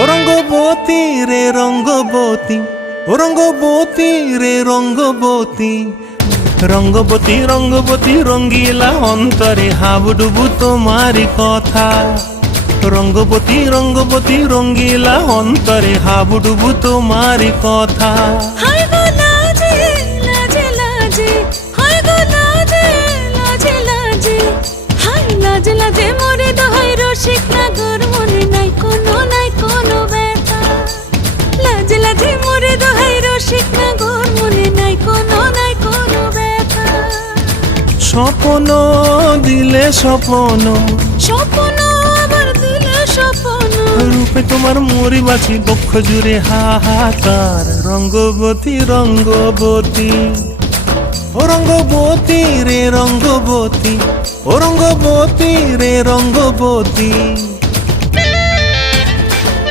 ও রঙ্গবতী রে রঙ্গবতী, ও রঙ্গবতী রে রঙ্গবতী, রঙ্গবতী রঙ্গবতী রঙ্গিলা অন্তরে হাবুডুবু তোমারি কথা। রঙ্গবতী রঙ্গবতী রঙ্গিলা অন্তরে হাবুডুবু তোমারি কথা। হায় গো লাজে লাজে লাজে, হায় গো লাজে লাজে লাজে, হায় লাজে লাজে মোরে দোহাই রসিক নাগর মনে নাই কোনো ব্যথা। লাজে লাজে মোরে দোহাই রসিক নাগর মনে নাই কোনো ব্যথা। স্বপ্ন দিলে স্বপ্ন, স্বপ্ন আবার দিলে স্বপ্ন, রূপে তোমার মরি বাছি বক্ষ জুড়ে হাহাকার। রঙ্গবতী রঙ্গবতী, ও রঙ্গবতী রে রঙ্গবতী, ও রঙ্গবতী রে রঙ্গবতী।